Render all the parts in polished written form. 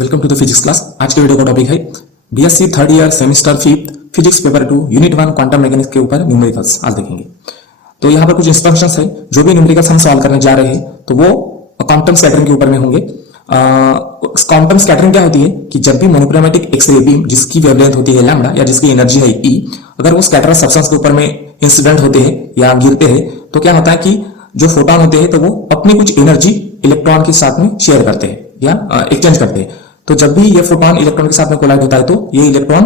Welcome to the physics class. आज के video का टॉपिक है BSc third year semester 5 physics paper 2 unit 1 quantum mechanics के ऊपर न्यूमेरिकल्स आज देखेंगे। तो यहाँ पर कुछ इंस्ट्रक्शंस है, जो भी न्यूमेरिकल्स हम सॉल्व करने जा रहे हैं तो वो क्वांटम स्कैटरिंग के ऊपर में होंगे। क्वांटम स्कैटरिंग क्या होती है कि जब भी मोनोक्रोमैटिक एक्स-रे बीम जिसकी वेवलेंथ होती है लैम्डा या जिसकी एनर्जी है ई, अगर वो स्कैटर सब्सटेंस के ऊपर में इंसिडेंट होते हैं या गिरते हैं तो क्या होता है कि जो फोटॉन होते हैं तो वो अपनी कुछ एनर्जी इलेक्ट्रॉन के साथ में शेयर करते हैं या एक्सचेंज करते हैं। तो जब भी ये फोटॉन इलेक्ट्रॉन के साथ में कोलाइड होता है तो ये इलेक्ट्रॉन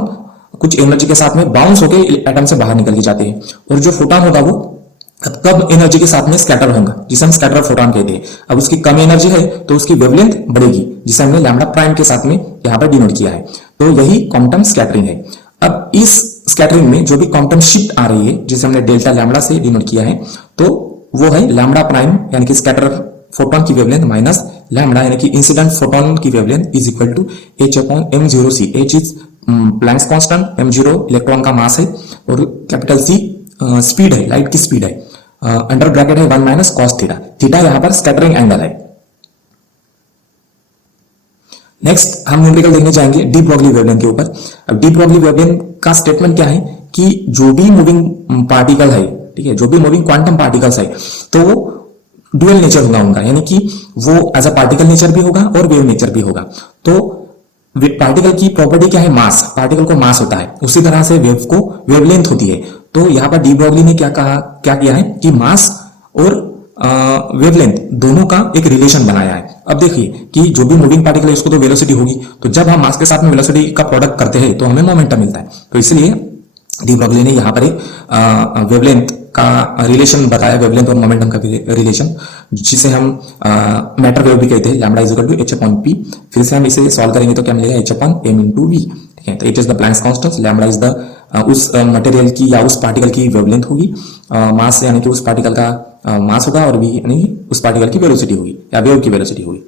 कुछ एनर्जी के साथ में बाउंस होकर एटम से बाहर निकल के जाते हैं, और जो फोटॉन होगा वो कम एनर्जी के साथ में स्कैटर होगा, जिसे हम स्कैटर फोटॉन कहते हैं। अब उसकी कम एनर्जी है तो उसकी वेवलेंथ बढ़ेगी, जिसे हमने लैम्डा प्राइम के साथ में यहाँ पर डिनोट किया है। तो यही क्वांटम स्कैटरिंग है। अब इस स्कैटरिंग में जो भी क्वांटम शिफ्ट आ रही है, जिसे हमने डेल्टा लैम्डा से डिनोट किया है, तो वो है लैम्डा प्राइम यानी कि स्कैटर फोटॉन की वेवलेंथ माइनस लैम्डा यानी कि इंसिडेंट फोटॉन की wavelength is equal to h upon m0c। h is Planck's constant, m0 electron का मास है और कैपिटल C स्पीड है, लाइट की स्पीड है, अंडर ब्रैकेट है 1 माइनस कॉस थीटा। थीटा यहां पर स्कैटरिंग एंगल है। नेक्स्ट हम न्यूमेरिकल देखने जाएंगे डी ब्रॉगली वेवलेंथ के ऊपर। अब डी ब्रॉगली वेवलेंथ का स्टेटमेंट क्या है कि जो भी मूविंग पार्टिकल है, ठीक है, जो भी मूविंग क्वांटम पार्टिकल्स है तो वो डुअल नेचर होगा उनका, यानी कि वो एज अ पार्टिकल नेचर भी होगा और वेव नेचर भी होगा। तो पार्टिकल की प्रॉपर्टी क्या है? मास। पार्टिकल को मास होता है, उसी तरह से वेव को वेवलेंथ होती है। तो यहाँ पर डी ब्रॉगली ने क्या किया है कि मास और वेवलेंथ दोनों का एक रिलेशन बनाया है। अब देखिए कि जो भी मूविंग पार्टिकल है उसको तो वेलोसिटी होगी, तो जब हम मास के साथ में वेलोसिटी का प्रोडक्ट करते हैं तो हमें मोमेंटम मिलता है। तो इसलिए डी ब्रॉगली ने यहाँ पर एक वेवलेंथ का रिलेशन बताया, वेवलेंथ और मोमेंटम का रिलेशन, जिसे हम मैटर वेव भी कहते हैं, lambda is equal to h upon p। फिर से हम इसे सॉल्व करेंगे तो क्या मिलेगा? h upon m into v। ठीक है, तो h is the Planck's constant, lambda is the उस मटेरियल की या उस पार्टिकल की वेवलेंथ होगी, मास यानी कि उस पार्टिकल का मास होगा, और v यानी उस पार्टिकल की वेलोसिटी होगी या वेव की वेलोसिटी होगी।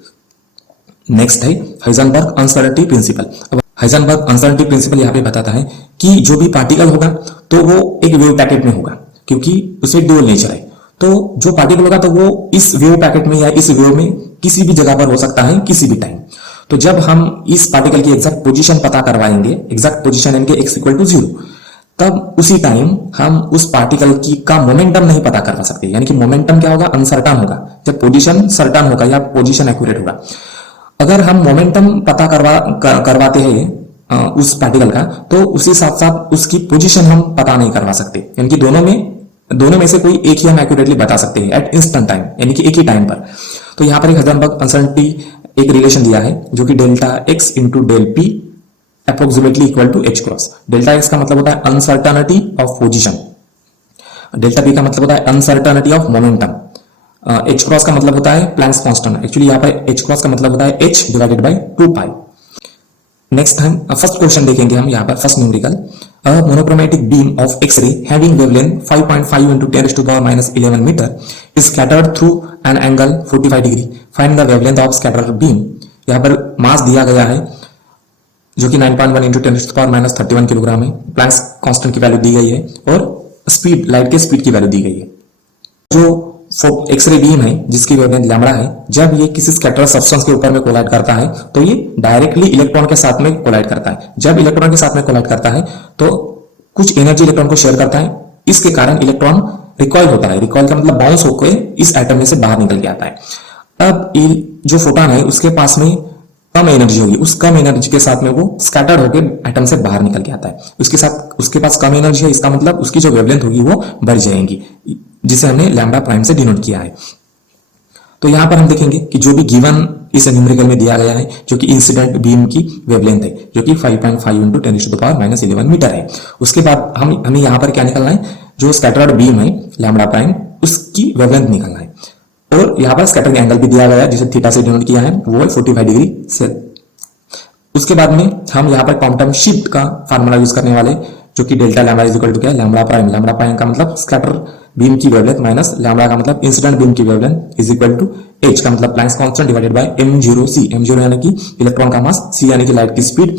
नेक्स्ट है हाइजेनबर्ग अनसर्टेनिटी प्रिंसिपल। अब हाइजेनबर्ग अनसर्टेनिटी प्रिंसिपल यहाँ पे बताता है कि जो भी पार्टिकल होगा तो वो एक वेव पैकेट में होगा, क्योंकि उसे ड्यूअल नेचर है। तो जो पार्टिकल होगा तो वो इस वेव पैकेट में या इस वेव में किसी भी जगह पर हो सकता है किसी भी टाइम। तो जब हम इस पार्टिकल की एग्जैक्ट पोजीशन पता करवाएंगे, एग्जैक्ट पोजीशन यानी कि x इक्वल टू 0, तब उसी टाइम हम उस पार्टिकल की का मोमेंटम नहीं पता करवा सकते, यानी कि मोमेंटम क्या होगा? अनसर्टन होगा जब पोजीशन सर्टन होगा या पोजीशन एक्यूरेट होगा। अगर हम मोमेंटम पता करवाते हैं उस पार्टिकल का, तो उसी साथ साथ उसकी पोजीशन हम पता नहीं करवा सकते, यानी कि दोनों में से कोई एक ही हम एक्यूरेटली बता सकते हैं एट इंस्टेंट टाइम, यानी कि एक ही टाइम पर। तो यहाँ पर एक हाइजेनबर्ग अनसर्टेनिटी एक रिलेशन दिया है जो कि delta x into del p approximately equal to h cross. Delta x का मतलब होता है uncertainty of position, delta p का मतलब होता है uncertainty of momentum, h cross का मतलब होता है प्लैंक्स कांस्टेंट। एक्चुअली यहाँ पर h क्रॉस का मतलब होता है h divided by 2 pi. Next हम फर्स्ट क्वेश्चन देखेंगे हम यहाँ पर, first numerical. A monochromatic beam of X-ray having wavelength 5.5 into 10 to the power minus 11 meter is scattered through an angle 45 degree. Find the wavelength of scattered beam. यहाँ पर मास दिया गया है जो कि 9.1 into 10 to the power minus 31 kilogram है, Planck's constant की value दी गई है, और स्पीड, लाइट के स्पीड की वैल्यू दी गई है। जो एक्सरे बीम है जिसकी वेवलेंथ लैम्डा है, जब ये किसी स्कैटर सब्सटेंस के ऊपर में कोलाइड करता है तो ये डायरेक्टली इलेक्ट्रॉन के साथ में कोलाइड करता है। जब इलेक्ट्रॉन के साथ में कोलाइड करता है तो कुछ एनर्जी इलेक्ट्रॉन को शेयर करता है, इसके कारण इलेक्ट्रॉन रिकॉइल होता है। रिकॉइल का मतलब बाउंस होकर इस एटम में से बाहर निकल के आता है। अब जो फोटॉन है उसके पास में कम एनर्जी होगी, उस कम एनर्जी के साथ में वो स्कैटर्ड होकर एटम से बाहर निकल के आता है। उसके पास कम एनर्जी है, इसका मतलब उसकी जो वेवलेंथ होगी वो बढ़ जाएगी, जिसे हमने लैम्डा प्राइम से डिनोट किया है। तो यहां पर हम देखेंगे कि जो भी गिवन इस न्यूमेरिकल में दिया गया है, जो कि इंसिडेंट बीम की वेवलेंथ है, जो कि 5.5 into 10 to the power minus 11 metre है। उसके बाद हमें यहां पर क्या निकलना है? जो स्कैटर्ड बीम है लैम्डा प्राइम, उसकी वेवलेंथ निकलना है। और यहाँ पर स्कैटरिंग एंगल भी दिया गया है जिसे थीटा से डिनोट किया है, वो है 45 डिग्री से। उसके बाद में हम यहाँ पर क्वांटम शिफ्ट का फार्मूला यूज करने वाले, जो कि delta lambda is equal to क्या है? Lambda prime. लैम्डा प्राइम का मतलब स्कैटर बीम की वेवलेंथ माइनस लैम्डा का मतलब इंसिडेंट बीम की wavelength is equal to h का मतलब Planck's constant divided by m0c। m0 यानी कि इलेक्ट्रॉन का मास, c यानी कि लाइट की स्पीड,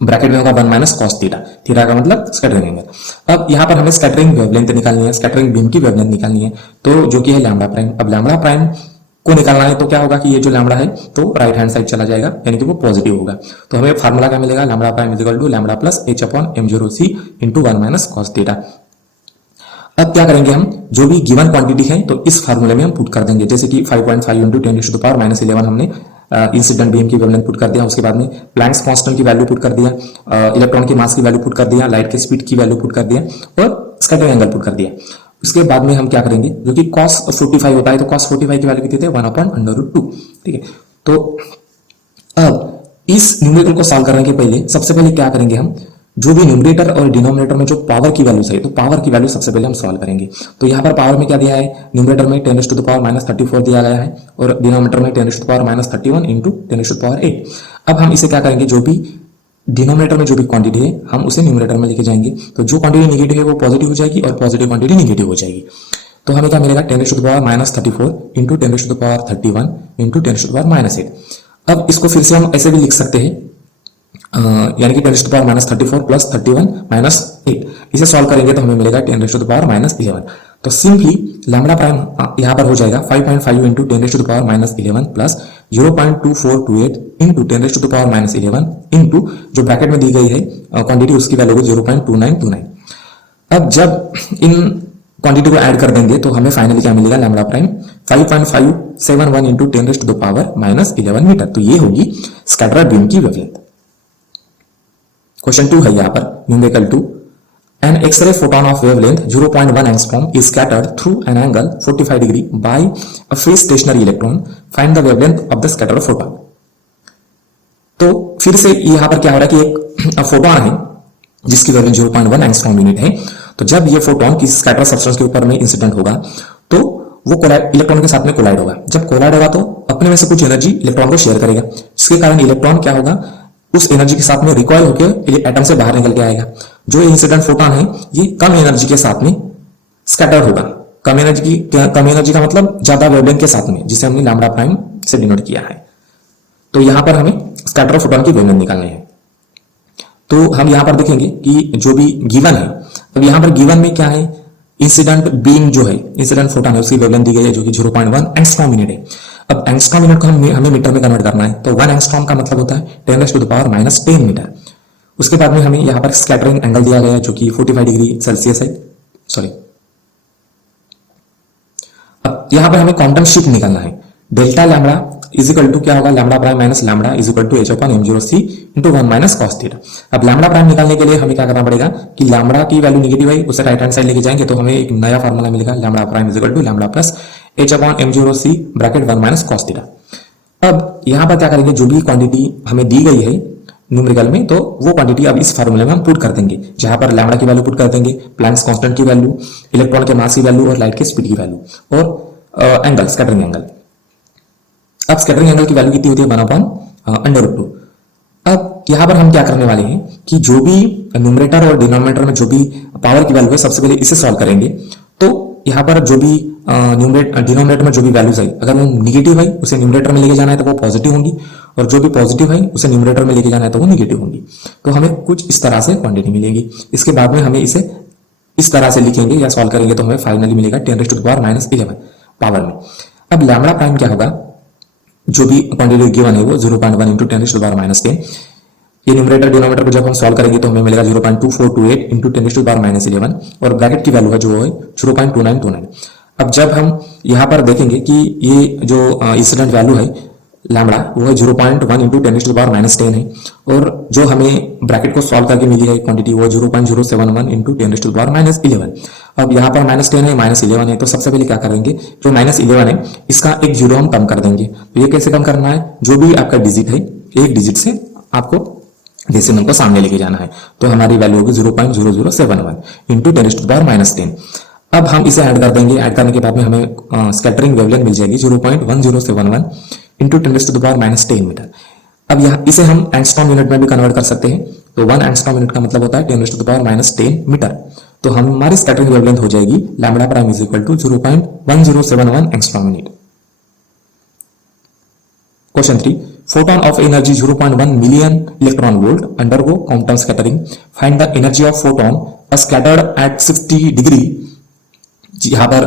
ब्रैकेट में होगा 1 माइनस कॉस थीटा। थीटा का मतलब स्कैटरिंग एंगल। अब यहाँ पर हमें स्कैटरिंग वेवलेंथ निकालनी है, स्कैटरिंग बीम की वेवलेंथ निकालनी है, तो जो कि है लैम्डा प्राइम। अब लैम्डा प्राइम को निकालना है तो क्या होगा कि ये जो लैम्बडा है तो राइट हैंड साइड चला जाएगा, यानी कि वो पॉजिटिव होगा। तो हमें फार्मूला क्या मिलेगा, lambda prime is equal to lambda plus h upon m0c into 1 minus cos theta. अब क्या करेंगे हम, जो भी गिवन क्वांटिटी है तो इस फार्मूले में हम पुट कर देंगे, जैसे कि 5.5 इंटू 10⁻⁻11 हमने इंसिडेंट बीम की वेवलेंथ पुट कर दिया, उसके बाद में प्लैंक्स कांस्टेंट की वैल्यू पुट कर दिया, इलेक्ट्रॉन की मास की वैल्यू पुट कर दिया, लाइट के स्पीड की वैल्यू पुट कर दिया और स्कैटरिंग एंगल पुट कर दिया। उसके बाद में हम क्या करेंगे, जो कि cos 45 होता है तो cos 45 की वैल्यू कितनी थी 1/√2, ठीक है। तो अब इस न्यूमेरिकल को सॉल्व करने के पहले सबसे पहले क्या करेंगे हम, जो भी न्यूमरेटर और डिनोमिनेटर में जो पावर की वैल्यू है तो पावर की वैल्यू सबसे पहले हम सॉल्व करेंगे। तो यहाँ पर पावर में क्या दिया है, न्यूमरेटर में 10⁻⁻34 दिया गया है और डिनोमिनेटर में 10⁻31 इंटू 10⁸8। अब हम इसे क्या करेंगे, जो भी डिनोमिनेटर में जो भी क्वांटिटी है हम उसे न्यूमरेटर में लेके जाएंगे, तो जो क्वांटिटी नेगेटिव है वो पॉजिटिव हो जाएगी और पॉजिटिव क्वांटिटी नेगेटिव हो जाएगी। तो हमें क्या मिलेगा 10⁻34 इंटू 10⁻31 इंटू 10⁻8। अब इसको फिर से हम ऐसे भी लिख सकते हैं, यानी कि 10⁻34 प्लस 31 माइनस 8, इसे सॉल्व करेंगे तो हमें मिलेगा 10⁻11। तो सिंपली लैम्बडा प्राइम यहाँ पर हो जाएगा 5.5 इंटू 10⁻11 प्लस 0.2428 इंटू 10⁻11 इंटू जो ब्रैकेट में दी गई है क्वांटिटी उसकी वैल्यू को 0.2929। अब जब इन क्वांटिटी को ऐड कर देंगे तो हमें फाइनली क्या मिलेगा, लैम्बडा प्राइम 5.571 इंटू 10⁻11 मीटर। तो ये होगी स्कैटर्ड बीम की वेवलेंथ। क्वेश्चन 2 है यहाँ पर numerical 2, an X-ray photon of wavelength 0.1 angstrom is scattered through an angle 45 degree by a free stationary electron. Find the wavelength of the scattered photon. तो फिर से यहाँ पर क्या हो रहा है कि एक फोटोन है जिसकी वेवलेंथ 0.1 एंगस्ट्रॉम यूनिट है। तो जब ये फोटोन किसी स्कैटर सब्सटेंस के ऊपर में इंसिडेंट होगा तो वो इलेक्ट्रॉन के साथ में कोलाइड होगा। जब कोलाइड होगा तो अपने में से कुछ एनर्जी इलेक्ट्रॉन को शेयर करेगा, जिसके कारण इलेक्ट्रॉन क्या होगा, उस एनर्जी के साथ में रिकॉइल होकर एटम से बाहर निकल के आएगा। जो इंसिडेंट फोटोन है ये कम एनर्जी के साथ में स्कैटर होगा। कम एनर्जी का मतलब ज्यादा वेवलेंथ के साथ में, जिसे हमने लैम्बडा प्राइम से डिनोट किया है। तो यहां पर हमें स्कैटर फोटोन की वेवलेंथ निकालनी है। तो हम यहां पर देखेंगे कि जो भी गिवन है, अब यहां पर गिवन में क्या है, इंसिडेंट बीम जो है, इंसिडेंट फोटोन है उसकी वेवलेंथ दी गई है जो कि 0.1 एंगस्ट्रॉम यूनिट है। अब एंगस्ट्रॉम यूनिट को हमें मीटर में कन्वर्ट करना है, तो 1 एंगस्ट्रॉम का मतलब होता है 10⁻⁻10 मीटर। उसके बाद में हमें यहाँ पर स्कैटरिंग एंगल दिया गया है जो कि 45 डिग्री सेल्सियस है, सॉरी। अब यहाँ पर हमें क्वांटम शिफ्ट निकालना है, delta lambda is equal to क्या होगा, lambda prime minus lambda is equal to h upon m0c into 1 minus cos theta. अब लैम्बडा प्राइम निकालने के लिए हमें क्या करना पड़ेगा कि लैम्बडा की वैल्यू नेगेटिव है, उसे राइट हैंड साइड लेके जाएंगे तो हमें एक नया फार्मूला मिलेगा, lambda prime is equal to lambda plus h upon m0c bracket 1 minus cos theta. अब यहाँ पर क्या करेंगे, जो भी क्वांटिटी हमें दी गई है न्यूमेरिकल में, तो वो क्वांटिटी अब इस फार्मूले में हम पुट कर देंगे, जहां पर लैम्बडा की वैल्यू पुट कर देंगे, प्लैंक्स कांस्टेंट की वैल्यू, इलेक्ट्रॉन के मास की वैल्यू और लाइट के स्पीड की वैल्यू और एंगल, स्कैटरिंग एंगल। अब स्कैटरिंग एंगल की वैल्यू कितनी होती है 1/√2। अब यहां पर हम क्या करने वाले हैं कि जो भी न्यूमरेटर और डिनोमिनेटर में जो भी पावर की वैल्यू है सबसे पहले इसे सॉल्व करेंगे। तो यहाँ पर जो भी डिनोमिनेटर में जो भी वैल्यूज है, अगर वो निगेटिव है उसे न्यूमरेटर में लेके जाना है तो वो पॉजिटिव होंगी, और जो भी पॉजिटिव है उसे न्यूमरेटर में लेके जाना है तो वो निगेटिव होंगी। तो हमें कुछ इस तरह से क्वांटिटी मिलेगी। इसके बाद में हमें इसे इस तरह से लिखेंगे या सॉल्व करेंगे तो हमें फाइनली मिलेगा 10⁻⁻11 पावर में। अब लैम्बडा प्राइम क्या होगा, जो भी क्वांटिटी गिवन है वो 0.1 इंटू 10⁻10। ये न्यूमरेटर डिनोमिनेटर को जब हम सॉल्व करेंगे तो हमें मिलेगा 0.2428 इंटू 10⁻11 और ब्रैकेट की वैल्यू है जो है 0.2929। अब जब हम यहाँ पर देखेंगे कि ये जो इंसिडेंट वैल्यू है लैम्बडा वो है 0.1 इंटू 10⁻10 है, और जो हमें ब्रैकेट को सॉल्व करके मिली है क्वांटिटी वो 0.071 इंटू 10⁻11। अब यहाँ पर -10 है, -11 है, तो सबसे पहले क्या करेंगे, जो -11 है इसका एक जीरो हम कम कर देंगे। तो ये कैसे कम करना है, जो भी आपका डिजिट है एक डिजिट से आपको डेसिमल को सामने लेके जाना है, तो हमारी वैल्यू होगी 0.0071 इंटू 10⁻10। अब हम इसे ऐड कर देंगे, ऐड करने के बाद में हमें स्कैटरिंग वेवलेंथ मिल जाएगी 0.1071 इंटू 10⁻10 मीटर। अब यहाँ इसे हम एंगस्ट्रॉम यूनिट में भी कन्वर्ट कर सकते हैं, तो 1 एंगस्ट्रॉम यूनिट का मतलब होता है 10⁻10 मीटर। तो हमारी स्कैटरिंग वेवलेंथ हो जाएगी lambda prime is equal to 0.1071 angstrom unit. Question 3, photon of energy 0.1 million electron volt undergo quantum scattering. Find the energy of photon scattered at 60 degree. यहाँ पर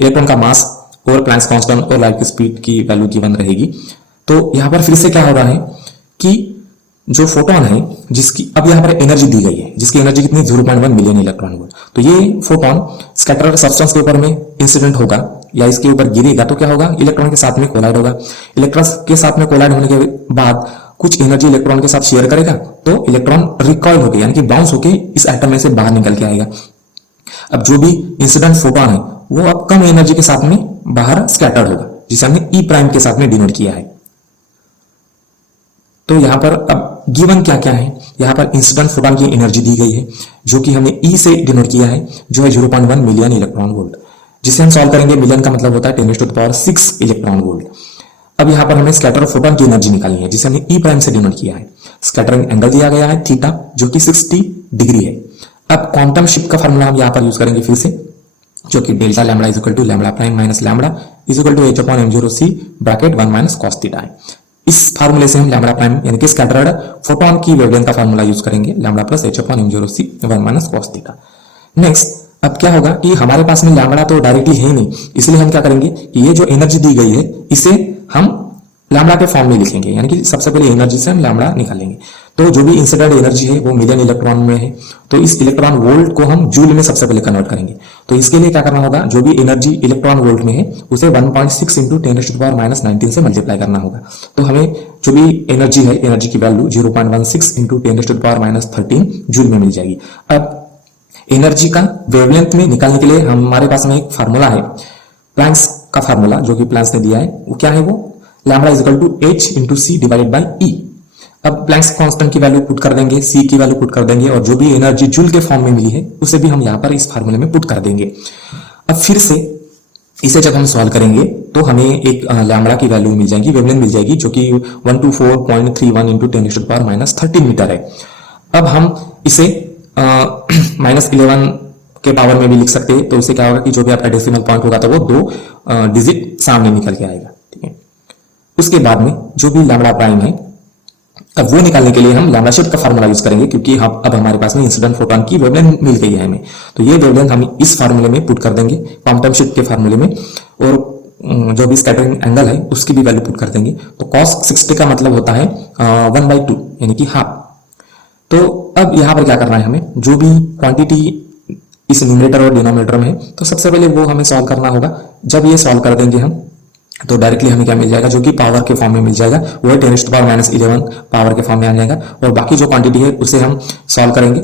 इलेक्ट्रॉन का मास और प्लैंक्स कांस्टेंट और light की speed की value given रहेगी। तो यहाँ पर फिर से क्या हो रहा है कि जो फोटोन है जिसकी अब यहाँ पर एनर्जी दी गई है, जिसकी एनर्जी कितनी 0.1 मिलियन इलेक्ट्रॉन वोल्ट, तो ये फोटोन स्कैटर सब्सटेंस के ऊपर में इंसिडेंट होगा या इसके ऊपर गिरेगा तो क्या होगा, इलेक्ट्रॉन के साथ में कोलाइड होगा। इलेक्ट्रॉन के साथ में कोलाइड होने के बाद कुछ एनर्जी इलेक्ट्रॉन के साथ शेयर करेगा तो इलेक्ट्रॉन रिकॉइल होकर यानी कि बाउंस होकर इस एटम में से बाहर निकल के आएगा। अब जो भी इंसिडेंट फोटोन है वो अब कम एनर्जी के साथ में बाहर स्कैटर्ड होगा, जिसे हमने ई प्राइम के साथ में डिनोट किया है। तो यहां पर अब गिवन क्या क्या है, यहां पर इंसिडेंट फोटोन की एनर्जी दी गई है जो कि हमने ई से डिनोट किया है, जो है 0.1 मिलियन इलेक्ट्रॉन वोल्ट, जिसे हम सॉल्व करेंगे। मिलियन का मतलब होता है 10⁻⁶ इलेक्ट्रॉन वोल्ट। अब यहां पर हमें स्कैटर फोटोन की एनर्जी निकालनी है, जिसे हमने ई प्राइम से डिनोट किया है। स्कैटरिंग एंगल दिया गया है थीटा, जो कि 60 डिग्री है। अब क्वांटम शिफ्ट का फार्मूला हम यहां पर यूज करेंगे फिर से, जो कि delta lambda is equal to lambda prime minus lambda is equal to h upon m0c bracket 1 minus cos theta है। इस फार्मूले से हम लैम्बडा प्राइम यानी कि स्कैटर्ड फोटोन की वेवलेंथ का फार्मूला यूज करेंगे, lambda plus h upon m0c 1 minus cos theta. Next अब क्या होगा कि हमारे पास में लैम्बडा तो डायरेक्टली है ही नहीं, इसलिए हम क्या करेंगे कि ये जो एनर्जी दी गई है इसे हम लैम्बडा के फॉर्म में लिखेंगे, यानी कि सबसे पहले एनर्जी से हम लैम्बडा निकालेंगे। तो जो भी इंसिडेंट एनर्जी है वो मिलियन इलेक्ट्रॉन में है, तो इस इलेक्ट्रॉन वोल्ट को हम जूल में सबसे पहले कन्वर्ट करेंगे। तो इसके लिए क्या करना होगा, जो भी एनर्जी इलेक्ट्रॉन वोल्ट में है उसे 1.6 इंटू 10⁻⁻⁹ से मल्टीप्लाई करना होगा। तो हमें जो भी एनर्जी है, एनर्जी की वैल्यू 0.16 इंटू 10⁻⁻13 जूल में मिल जाएगी। अब एनर्जी का वेवलेंथ में निकालने के लिए हमारे पास में एक फार्मूला है, प्लैंक्स का फार्मूला, जो कि प्लैंक्स ने दिया है। वो क्या है, वो lambda is equal to h into C divided by E. अब प्लैंक्स कांस्टेंट की वैल्यू पुट कर देंगे, सी की वैल्यू पुट कर देंगे, और जो भी एनर्जी जूल के फॉर्म में मिली है उसे भी हम यहाँ पर इस फार्मूले में पुट कर देंगे। अब फिर से इसे जब हम सॉल्व करेंगे तो हमें एक लैम्बडा की वैल्यू मिल जाएगी, वेवलेंथ मिल जाएगी, जो कि 124.31 इंटू 10⁻⁻13 मीटर है। अब हम इसे -11 के पावर में भी लिख सकते हैं। तो इससे क्या होगा कि जो भी आपका डेसिमल पॉइंट होगा तो वो 2 डिजिट सामने निकल के आएगा। ठीक है, उसके बाद में जो भी लैम्बडा प्राइम है अब वो निकालने के लिए हम लैम्बडा शिफ्ट का फार्मूला यूज करेंगे, क्योंकि अब हमारे पास में इंसिडेंट फोटोन की वेवलेंथ मिल गई है हमें। तो ये वेवलेंथ हम इस फार्मूले में पुट कर देंगे, क्वांटम शिफ्ट के फार्मूले में, और जो भी स्कैटरिंग एंगल है उसकी भी वैल्यू पुट कर देंगे। तो cos 60 का मतलब होता है 1/2 यानी कि हाफ। तो अब यहाँ पर क्या करना है, हमें जो भी क्वांटिटी इस न्यूमरेटर और डिनोमिनेटर में है तो सबसे पहले वो हमें सॉल्व करना होगा। जब ये सॉल्व कर देंगे हम तो डायरेक्टली हमें क्या मिल जाएगा, जो कि पावर के फॉर्म में मिल जाएगा, वो है 10⁻⁻11 पावर के फॉर्म में आ जाएगा। और बाकी जो क्वांटिटी है उसे हम सॉल्व करेंगे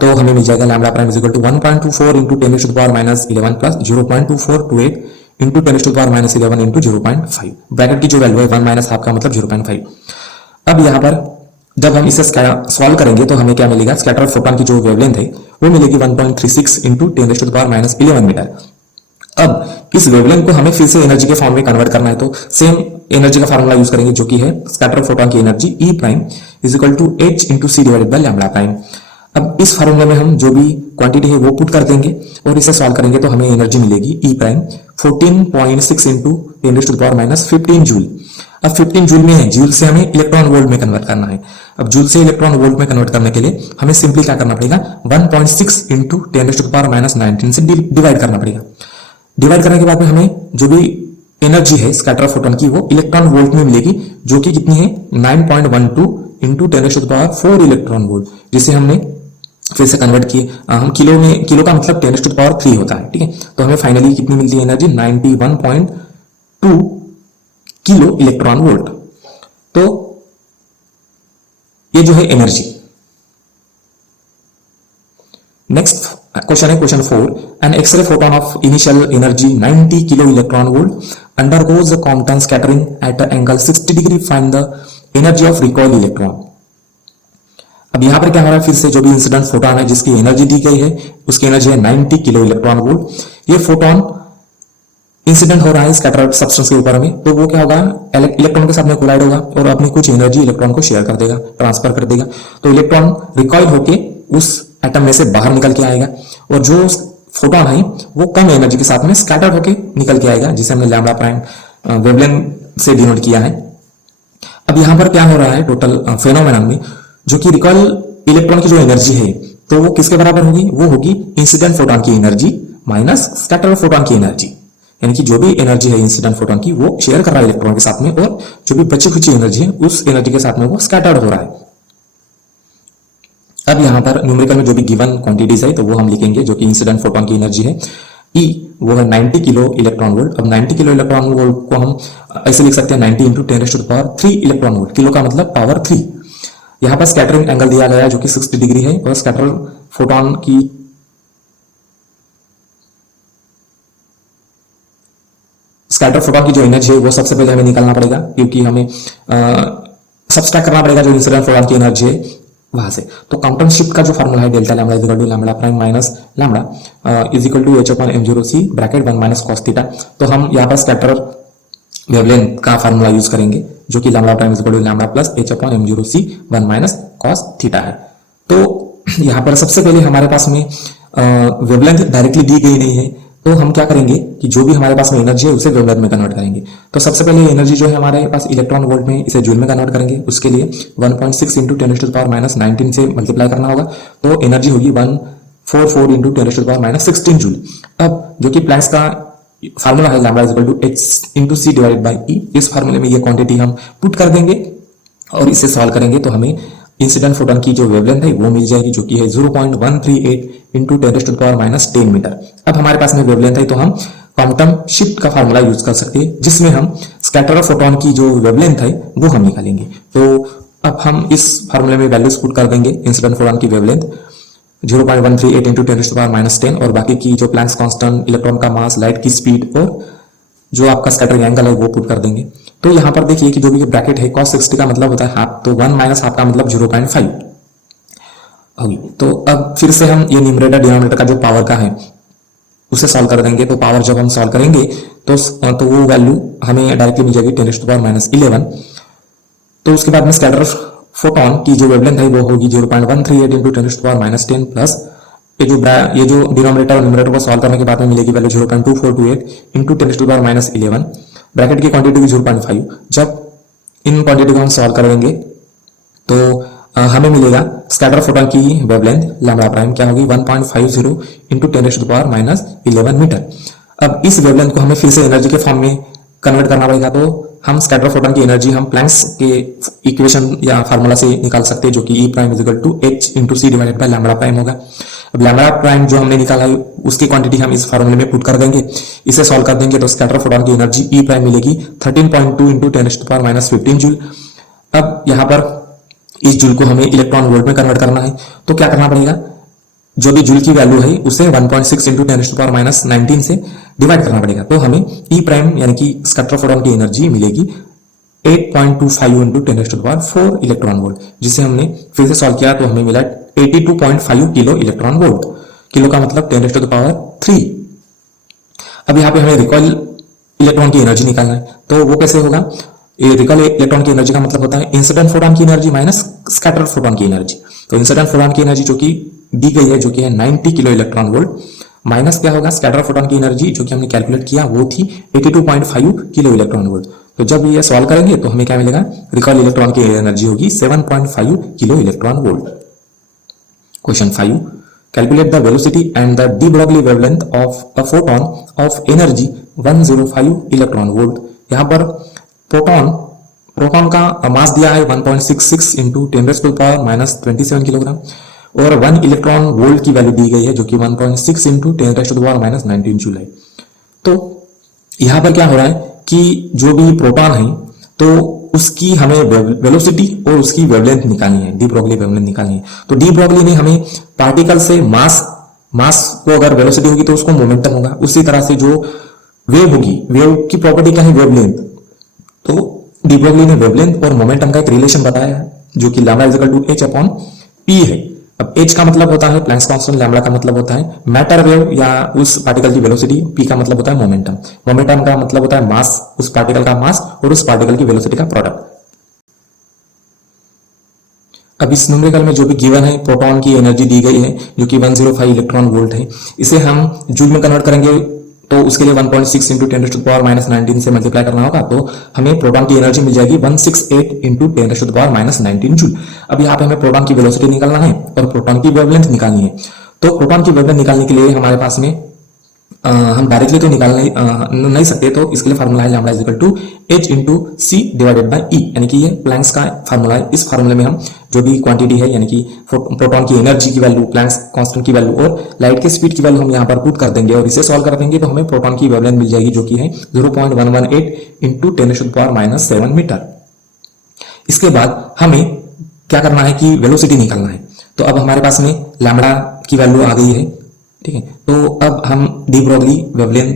तो हमें मिल जाएगा lambda prime is equal to 1.24 into 10⁻⁻11 plus 0.2428 into 10⁻⁻11 into 0.5। Bracket की जो वैल्यू है 1 माइनस हाफ का मतलब 0.5। अब यहाँ पर जब हम इसे सॉल्व करेंगे तो हमें क्या मिलेगा, स्कैटर फोटोन की जो वेवलेंथ है वो मिलेगी 1.36 इंटू 10⁻⁻11 मीटर। अब इस वेवलेंथ को हमें फिर से एनर्जी के फॉर्म में कन्वर्ट करना है, तो सेम एनर्जी का फार्मूला यूज करेंगे, जो कि है स्कैटर फोटोन की energy E prime is equal to h into C divided by lambda prime. अब इस फार्मूले में हम जो भी क्वांटिटी है वो पुट कर देंगे और इसे सॉल्व करेंगे तो हमें एनर्जी मिलेगी ई प्राइम 14.6 इंटू 10⁻⁻15 जूल। अब 15 जूल में है, जूल से हमें इलेक्ट्रॉन वोल्ट में कन्वर्ट करना है। अब जूल से इलेक्ट्रॉन वोल्ट में कन्वर्ट करने के लिए हमें सिंपली क्या करना पड़ेगा, 1.6 इंटू 10⁻⁻19 से डिवाइड करना पड़ेगा। डिवाइड करने के बाद में हमें जो भी एनर्जी है स्कैटर फोटोन की वो इलेक्ट्रॉन वोल्ट में मिलेगी, जो कि कितनी है 9.12 इंटू 10⁻⁴ इलेक्ट्रॉन वोल्ट, जिसे हमने फिर से कन्वर्ट किए। हम किलो में, किलो का मतलब 10⁻³ होता है। ठीक है, तो हमें फाइनली कितनी मिलती है एनर्जी 91.2 किलो इलेक्ट्रॉन वोल्ट। तो ये जो है एनर्जी। नेक्स्ट क्वेश्चन है question 4। An X-ray photon of initial energy 90 kilo electron volt undergoes quantum scattering at angle 60 degree, find the energy of recoil electron. अब यहां पर क्या हो रहा है, फिर से जो भी इंसिडेंट फोटोन है जिसकी एनर्जी दी गई है उसकी एनर्जी है 90 किलो इलेक्ट्रॉन वोल्ट। ये फोटोन इंसिडेंट हो रहा है स्कैटर सब्सटेंस के ऊपर में, तो वो क्या होगा, इलेक्ट्रॉन के साथ में कोलाइड होगा और अपनी कुछ एनर्जी इलेक्ट्रॉन को शेयर कर देगा, ट्रांसफर कर देगा। तो इलेक्ट्रॉन रिकॉइल होके उस एटम में से बाहर निकल के आएगा, और जो फोटोन है वो कम एनर्जी के साथ में स्कैटर्ड होके निकल के आएगा, जिसे हमने लैम्बडा प्राइम वेवलेंथ से डिनोट किया है। अब यहां पर क्या हो रहा है टोटल फेनोमेनन में, जो कि रिकॉइल इलेक्ट्रॉन की जो एनर्जी है तो वो किसके बराबर होगी, वो होगी इंसिडेंट फोटोन की एनर्जी माइनस स्कैटर फोटोन की एनर्जी, यानी कि जो भी एनर्जी है इंसिडेंट फोटोन की वो शेयर कर रहा है इलेक्ट्रॉन के साथ में, और जो भी बची खुची एनर्जी है उस एनर्जी के साथ में वो स्कैटर्ड हो रहा है। अब यहाँ पर न्यूमेरिकल में जो भी गिवन क्वांटिटीज है तो वो हम लिखेंगे, जो कि इंसिडेंट फोटोन की एनर्जी है E, वो है 90 किलो इलेक्ट्रॉन वोल्ट। अब 90 किलो इलेक्ट्रॉन वोल्ट को हम ऐसे लिख सकते हैं 90 इंटू 10⁻³ इलेक्ट्रॉन वोल्ट। किलो का मतलब पावर 3। यहाँ पर स्कैटरिंग एंगल दिया गया है जो कि 60 डिग्री है, और स्कैटर फोटोन की जो एनर्जी है वो सबसे पहले हमें निकालना पड़ेगा, क्योंकि हमें सब्सट्रैक्ट करना पड़ेगा जो इंसिडेंट फोटोन की एनर्जी है वहां से। तो क्वांटम शिफ्ट का जो फार्मूला है delta lambda is equal to lambda prime minus lambda is equal to h/m0c bracket 1 minus cos theta. तो हम यहाँ पर स्कैटर वेवलेंथ का फार्मूला यूज करेंगे जो कि lambda prime is equal to lambda plus h/m0c 1 minus cos theta है। तो यहाँ पर सबसे पहले हमारे पास में वेवलेंथ डायरेक्टली दी गई नहीं है, तो हम क्या करेंगे कि जो भी हमारे पास में एनर्जी है उसे वेवलेंथ में कन्वर्ट करेंगे। तो सबसे पहले एनर्जी जो है हमारे पास इलेक्ट्रॉन वोल्ट में, इसे जूल में कन्वर्ट करेंगे। उसके लिए 1.6 इंटू 10⁻⁻19 से मल्टीप्लाई करना होगा, तो एनर्जी होगी 144 इंटू 10⁻16 जूल। अब जो कि प्लैंक्स का फार्मूला है lambda is equal to h into c divided by E, इस फार्मूले में ये क्वांटिटी हम पुट कर देंगे और इसे सॉल्व करेंगे तो हमें इंसिडेंट फोटोन की जो वेवलेंथ है वो मिल जाएगी, जो कि है 0.138 इंटू 10⁻10 मीटर। अब हमारे पास में वेवलेंथ है तो हम क्वांटम शिफ्ट का फार्मूला यूज कर सकते हैं, जिसमें हम स्कैटर फोटोन की जो वेवलेंथ है वो हम निकालेंगे। तो अब हम इस फार्मूले में वैल्यूज पुट कर देंगे। इंसिडेंट फोटोन की वेवलेंथ 0.138 इंटू 10⁻10 और बाकी की जो प्लैंक्स कांस्टेंट, इलेक्ट्रॉन का मास, लाइट की स्पीड और जो आपका स्कैटरिंग एंगल है वो पुट कर देंगे। तो यहाँ पर देखिए कि जो भी ब्रैकेट है cos 60 का मतलब होता है हाफ, तो 1 माइनस हाफ का मतलब 0.5 होगी। तो अब फिर से हम ये न्यूमरेटर डिनोमिनेटर का जो पावर का है उसे सॉल्व कर देंगे। तो पावर जब हम सॉल्व करेंगे तो वो वैल्यू हमें डायरेक्टली मिल जाएगी 10⁻11। तो उसके बाद में स्कैटर फोटोन की जो वेवलेंथ है वो होगी 0.138 इंटू 10⁻10 प्लस ये जो डिनोमिनेटर और न्यूमरेटर को सॉल्व करने के बाद में मिलेगी वैल्यू 0.2428 इंटू 10⁻11। ब्रैकेट की क्वांटिटी 0.5। जब इन क्वांटिटी को हम सॉल्व करेंगे तो हमें मिलेगा स्कैटर फोटोन की वेवलेंथ लैम्बडा प्राइम क्या होगी 1.50 इंटू 10⁻11 मीटर। अब इस वेवलेंथ को हमें फिर से एनर्जी के फॉर्म में कन्वर्ट करना पड़ेगा, तो हम स्कैटर फोटोन की एनर्जी हम प्लैंक्स के इक्वेशन या फार्मूला से निकाल सकते हैं, जो कि E prime is equal to h into C divided by lambda prime होगा। अब लैम्बडा प्राइम जो हमने निकाला है उसकी क्वांटिटी हम इस फार्मूले में पुट कर देंगे, इसे सॉल्व कर देंगे तो स्कैटर फोटोन की एनर्जी E प्राइम मिलेगी 13.2 इंटू 10⁻15 जूल। अब यहाँ पर इस जूल को हमें इलेक्ट्रॉन वोल्ट में कन्वर्ट करना है, तो क्या करना पड़ेगा, जो भी जूल की वैल्यू है उसे 1.6 इंटू 10⁻19 से डिवाइड करना पड़ेगा। तो हमें E प्राइम यानी कि स्कैटर फोटोन की एनर्जी मिलेगी 8.25 इंटू 10⁻4 इलेक्ट्रॉन वोल्ट, जिसे हमने फिर से सॉल्व किया तो हमें मिला 82.5 किलो इलेक्ट्रॉन वोल्ट। किलो का मतलब 10⁻3। अब यहाँ पे हमें रिकॉइल इलेक्ट्रॉन की एनर्जी निकालना है, तो वो कैसे होगा, रिकॉइल इलेक्ट्रॉन की एनर्जी का मतलब होता है इंसिडेंट फोटोन की एनर्जी माइनस स्कैटर फोटोन की एनर्जी। तो इंसिडेंट फोटोन की एनर्जी जो कि दी गई है जो कि है 90 किलो इलेक्ट्रॉन वोल्ट, माइनस क्या होगा स्कैटर फोटोन की एनर्जी जो कि हमने कैलकुलेट किया वो थी 82.5 किलो इलेक्ट्रॉन वोल्ट। तो जब ये सॉल्व करेंगे तो हमें क्या मिलेगा, रिकॉइल इलेक्ट्रॉन की एनर्जी होगी 7.5 kilo electron volt. Question 5, calculate the velocity and the D Broglie wavelength of a photon of energy 105 electron volt. यहाँ पर प्रोटॉन का मास दिया है 1.66 इंटू 10⁻⁻27 किलोग्राम और 1 इलेक्ट्रॉन वोल्ट की वैल्यू दी गई है जो कि 1.6 इंटू 10⁻⁻19 जूल है। तो यहाँ पर क्या हो रहा है कि जो भी प्रोटॉन है तो उसकी हमें वेलोसिटी और उसकी वेवलेंथ निकालनी है, डी ब्रॉगली वेवलेंथ निकालनी है। तो डी ब्रॉगली ने हमें पार्टिकल से मास को अगर वेलोसिटी होगी तो उसको मोमेंटम होगा, उसी तरह से जो वेव होगी, वेव की प्रॉपर्टी क्या है वेवलेंथ। तो डी ब्रॉगली ने वेवलेंथ और मोमेंटम का एक रिलेशन बताया है जो कि lambda is equal to h upon p है। अब h का मतलब होता है प्लैंक्स कांस्टेंट, लैम्बडा का मतलब होता है मैटर वेव या उस पार्टिकल की वेलोसिटी, p का मतलब होता है मोमेंटम, मोमेंटम का मतलब होता है मास, उस पार्टिकल का मास और उस पार्टिकल की वेलोसिटी का प्रोडक्ट। अब इस न्यूमेरिकल में जो भी गिवन है प्रोटॉन की एनर्जी दी गई है जो कि 105 इलेक्ट्रॉन वोल्ट है, इसे हम जूल में कन्वर्ट करेंगे तो उसके लिए 1.6 इंटू 10⁻19 से मल्टीप्लाई करना होगा, तो हमें प्रोटॉन की एनर्जी मिल जाएगी 168 इंटू 10⁻19 जूल। अब यहाँ पे हमें प्रोटॉन की वेलोसिटी निकालना है और प्रोटॉन की वेवलेंथ निकालनी है। तो प्रोटॉन की वेवलेंथ निकालने के लिए हमारे पास में हम डायरेक्टली तो निकाल नहीं सकते, तो इसके लिए फार्मूला है lambda is equal to H into C divided by E, यानी कि ये प्लैंक्स का फार्मूला है। इस फार्मूले में हम जो भी क्वांटिटी है यानी कि प्रोटॉन की एनर्जी की वैल्यू, प्लैंक्स कांस्टेंट की वैल्यू और लाइट के स्पीड की वैल्यू हम यहाँ पर पुट कर देंगे और इसे सॉल्व कर देंगे तो हमें प्रोटॉन की वेवलेंथ मिल जाएगी जो कि है 0.118 इंटू 10⁻⁻⁷ मीटर। इसके बाद हमें क्या करना है कि वेलोसिटी निकालना है। तो अब हमारे पास में लैम्डा की वैल्यू आ गई है, ठीक है। तो अब हम de Broglie wavelength,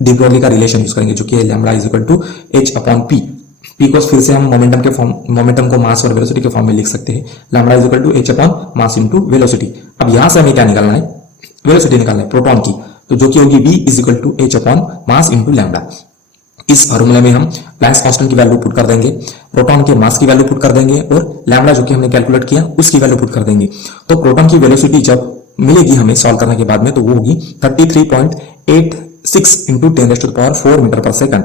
de Broglie का रिलेशन यूज करेंगे जो कि है lambda is equal to h upon p. P को फिर से हम मोमेंटम को मास और वेलोसिटी के फॉर्म में लिख सकते हैं, lambda is equal to h upon mass into velocity. अब यहां से हमें क्या निकालना है, वेलोसिटी निकालना है प्रोटॉन की, तो जो कि होगी v is equal to h upon mass into lambda. इस फार्मूले में हम प्लैंक्स कांस्टेंट की वैल्यू पुट कर देंगे, प्रोटॉन के मास की वैल्यू पुट कर देंगे और लैम्डा जो कि हमने कैलकुलेट किया उसकी वैल्यू पुट कर देंगे। तो प्रोटॉन की वेलोसिटी जब मिलेगी हमें सॉल्व करने के बाद में, तो वो होगी 33.86 इंटू 10⁴ मीटर पर सेकंड।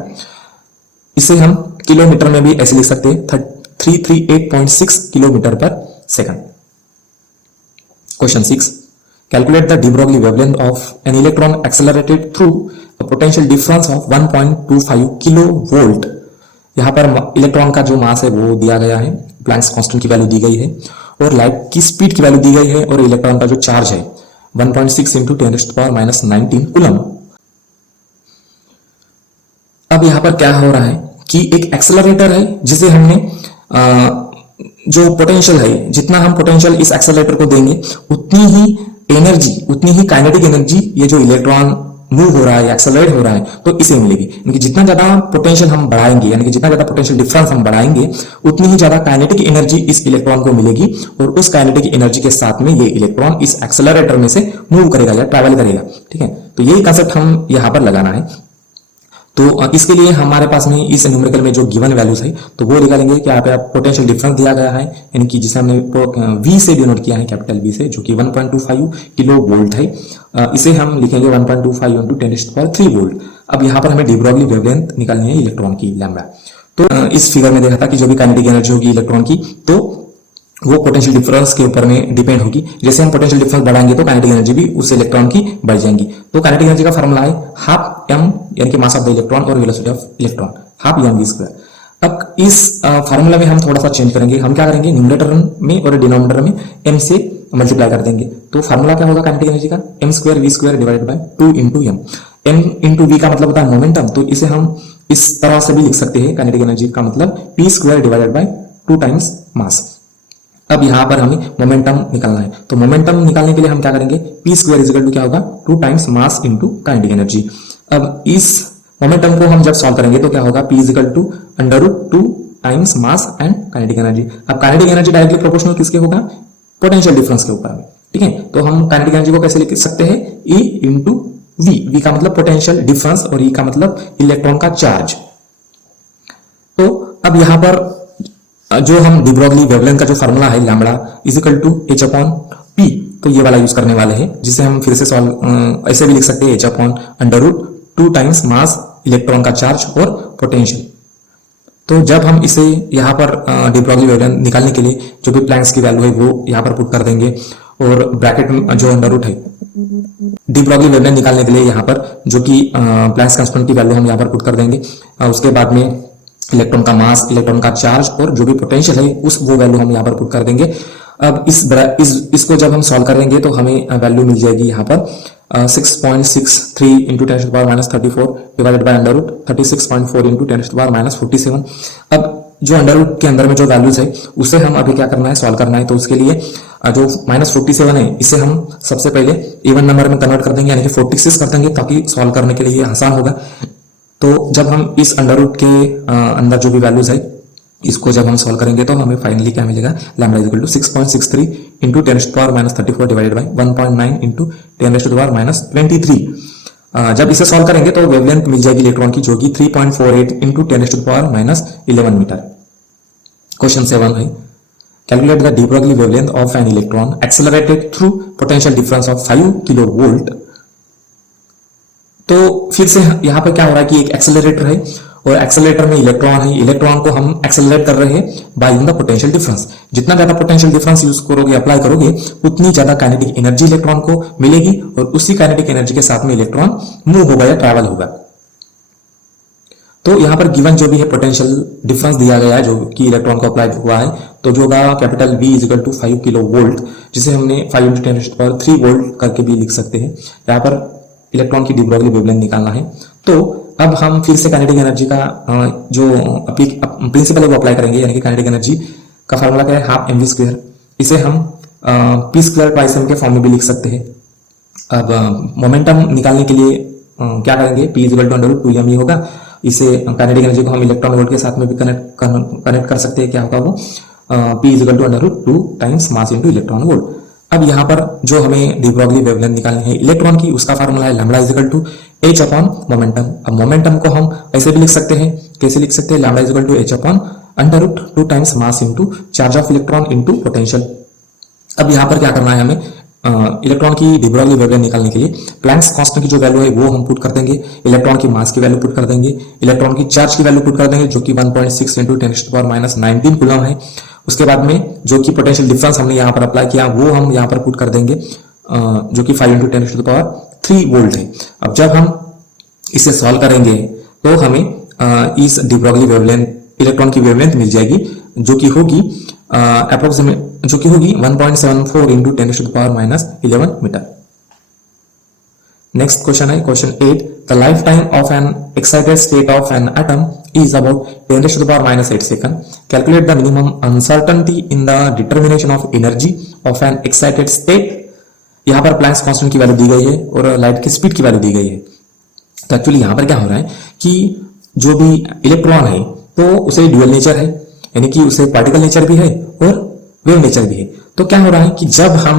इसे हम किलोमीटर में भी ऐसे लिख सकते हैं 338.6 किलोमीटर पर second. Question 6, calculate the D Broglie wavelength of an electron accelerated through a potential difference of 1.25 kilo volt. यहां पर इलेक्ट्रॉन का जो मास है वो दिया गया है, प्लैंक्स कांस्टेंट की वैल्यू दी गई है और लाइट की स्पीड की वैल्यू दी गई है और इलेक्ट्रॉन का जो चार्ज है 1.6 इंटू 10⁻⁻⁹ कूलम। अब यहां पर क्या हो रहा है कि एक एक्सेलरेटर है जिसे हमने जो पोटेंशियल है, जितना हम पोटेंशियल इस एक्सेलरेटर को देंगे उतनी ही एनर्जी, उतनी ही काइनेटिक एनर्जी ये जो इलेक्ट्रॉन मूव हो रहा है, एक्सेलरेट हो रहा है, तो इसे मिलेगी। यानी जितना ज्यादा पोटेंशियल हम बढ़ाएंगे, यानी कि जितना ज्यादा पोटेंशियल डिफरेंस हम बढ़ाएंगे उतनी ही ज्यादा काइनेटिक एनर्जी इस इलेक्ट्रॉन को मिलेगी और उस काइनेटिक एनर्जी के साथ में ये इलेक्ट्रॉन इस एक्सेलरेटर में से मूव करेगा या ट्रैवल करेगा, ठीक है। तो यही कंसेप्ट हम यहां पर लगाना है। तो इसके लिए हमारे पास में इस न्यूमेरिकल में जो गिवन वैल्यूज है तो वो निकालेंगे कि यहाँ पे पोटेंशियल डिफरेंस दिया गया है, यानी कि जिसे हमने V से डिनोट किया है, कैपिटल V से, जो कि 1.25 किलो वोल्ट है। इसे हम लिखेंगे 1.25 इंटू 10⁻³ वोल्ट। अब यहाँ पर हमें डी ब्रॉगली वेवलेंथ निकालनी है इलेक्ट्रॉन की, लैम्डा। तो इस फिगर में देखा था कि जो भी काइनेटिक एनर्जी होगी इलेक्ट्रॉन की तो वो पोटेंशियल डिफरेंस के ऊपर में डिपेंड होगी। जैसे हम पोटेंशियल डिफरेंस बढ़ाएंगे तो काइनेटिक एनर्जी भी उस इलेक्ट्रॉन की बढ़ जाएंगी। तो काइनेटिक एनर्जी का फॉर्मूला है हाफ m, यानी कि मास ऑफ द इलेक्ट्रॉन और velocity of electron, half mv²। अब इस फार्मूला में हम थोड़ा सा चेंज करेंगे। हम क्या करेंगे, न्यूमरेटर में और डिनोमिनेटर में m से मल्टीप्लाई कर देंगे। तो फार्मूला क्या होगा काइनेटिक एनर्जी का, m² v² divided by 2 into m। m into v का मतलब होता है मोमेंटम, तो इसे हम इस तरह से भी लिख सकते हैं, काइनेटिक एनर्जी का मतलब p² डिवाइडेड बाय 2 टाइम्स मास। अब यहां पर हमें मोमेंटम निकालना है, तो मोमेंटम निकालने के लिए हम क्या करेंगे, p² इज इक्वल टू क्या होगा 2 times mass into kinetic energy. अब इस मोमेंटम को हम जब सॉल्व करेंगे तो क्या होगा, p is equal to √2 times mass and kinetic energy. अब काइनेटिक एनर्जी डायरेक्टली प्रोपोर्शनल किसके होगा, पोटेंशियल डिफरेंस के ऊपर में, ठीक है। तो हम काइनेटिक एनर्जी को कैसे लिख सकते हैं, E इंटू V का मतलब पोटेंशियल डिफरेंस और E का मतलब इलेक्ट्रॉन का चार्ज। तो अब यहां पर जो हम डी ब्रॉगली वेवलेंथ का जो फार्मूला है lambda is equal to h upon p, तो ये वाला यूज करने वाले हैं, जिसे हम फिर से सॉल्व ऐसे भी लिख सकते हैं, h अपॉन √2 टाइम्स मास, इलेक्ट्रॉन का चार्ज और पोटेंशियल। तो जब हम इसे यहाँ पर डी ब्रॉगली वेवलेंथ निकालने के लिए जो भी प्लैंक्स की वैल्यू है वो यहाँ पर पुट कर देंगे और ब्रैकेट में जो √ है डी ब्रॉगली वेवलेंथ निकालने के लिए यहाँ पर जो कि प्लैंक्स कांस्टेंट की वैल्यू हम यहाँ पर पुट कर देंगे। उसके बाद में इलेक्ट्रॉन का मास, इलेक्ट्रॉन का चार्ज और जो भी पोटेंशियल है उस वो वैल्यू हम यहाँ पर पुट कर देंगे। अब इसको जब हम सॉल्व करेंगे तो हमें वैल्यू मिल जाएगी यहाँ पर 6.63 इंटू 10⁻34 डिवाइडेड बाय √36.4 इंटू 10⁻47। अब जो √ के अंदर में जो वैल्यूज है उसे हम अभी क्या करना है, सॉल्व करना है। तो उसके लिए जो -47 है इसे हम सबसे पहले इवन नंबर में कन्वर्ट कर देंगे, यानी कि 46 कर देंगे, ताकि सॉल्व करने के लिए आसान होगा। तो जब हम इस √ के अंदर जो भी वैल्यूज है इसको जब हम सॉल्व करेंगे तो हमें फाइनली क्या मिलेगा, lambda is equal to 6.63 into 10⁻34 divided by 1.9 into 10⁻23। जब इसे सॉल्व करेंगे तो वेवलेंथ मिल जाएगी इलेक्ट्रॉन की, जो कि 3.48 इंटू 10⁻11 मीटर। क्वेश्चन 7 है, calculate the D Broglie wavelength of an electron accelerated through potential difference of 5 kilo volt. तो फिर से यहाँ पर क्या हो रहा है कि एक एक्सेलरेटर है और एक्सेलरेटर में इलेक्ट्रॉन है, इलेक्ट्रॉन को हम एक्सेलरेट कर रहे हैं by using the potential difference. जितना ज्यादा पोटेंशियल डिफरेंस यूज करोगे, अप्लाई करोगे, उतनी ज्यादा काइनेटिक एनर्जी इलेक्ट्रॉन को मिलेगी और उसी काइनेटिक एनर्जी के साथ में इलेक्ट्रॉन मूव होगा या ट्रैवल होगा। तो यहां पर गिवन जो भी है पोटेंशियल डिफरेंस दिया गया है जो कि इलेक्ट्रॉन को अप्लाई हुआ है, तो जो होगा capital V is equal to 5 kilo volt, जिसे हमने 5 × 10⁻³ वोल्ट करके भी लिख सकते हैं। यहाँ पर इलेक्ट्रॉन की डी ब्रॉगली वेवलेंथ निकालना है। तो अब हम फिर से काइनेटिक एनर्जी का जो प्रिंसिपल है वो अप्लाई करेंगे, यानी कि काइनेटिक एनर्जी का फॉर्मूला क्या है, हाफ mv²। इसे हम p² × m के फॉर्म में भी लिख सकते हैं। अब मोमेंटम निकालने के लिए क्या करेंगे, p is equal to √2m ही होगा। इसे काइनेटिक एनर्जी को हम इलेक्ट्रॉन वोल्ट के साथ में भी कनेक्ट कर सकते हैं। क्या होगा वो, p is equal to √2 times mass into electron volt. अब यहाँ पर जो हमें डी ब्रॉगली वेवलेंथ निकालनी है इलेक्ट्रॉन की, उसका फार्मूला है lambda is equal to h upon momentum. अब मोमेंटम को हम ऐसे भी लिख सकते हैं, कैसे लिख सकते हैं, lambda is equal to h upon √2 times mass into charge of electron into potential. अब यहाँ पर क्या करना है हमें, इलेक्ट्रॉन की डी ब्रॉगली वेवलेंथ निकालने के लिए प्लैंक्स कांस्टेंट की जो वैल्यू है वो हम पुट कर देंगे, इलेक्ट्रॉन की मास की वैल्यू पुट कर देंगे, इलेक्ट्रॉन की चार्ज की वैल्यू पुट कर देंगे जो कि 1.6 × 10⁻⁻19 कूलम है। उसके बाद में जो कि पोटेंशियल डिफरेंस हमने यहाँ पर अप्लाई किया वो हम यहाँ पर पुट कर देंगे, जो कि 5 × 10⁻³ वोल्ट है। अब जब हम इसे सॉल्व करेंगे तो हमें इस डी ब्रॉगली वेवलेंथ इलेक्ट्रॉन की वेवलेंथ मिल जाएगी, जो कि होगी 1.74 × 10⁻11 मीटर। नेक्स्ट क्वेश्चन है question 8, the life time of N excited state of an atom is about 10⁻⁸ second. Calculate the minimum uncertainty in the determination of energy of an excited state. यहाँ पर planks constant की value दी गई है और light की speed की value दी गई है। तो एक्चुअली यहाँ पर क्या हो रहा है कि जो भी इलेक्ट्रॉन है तो उसे ड्यूअल नेचर है, यानी कि उसे पार्टिकल नेचर भी है और वेव नेचर भी है। तो क्या हो रहा है कि जब हम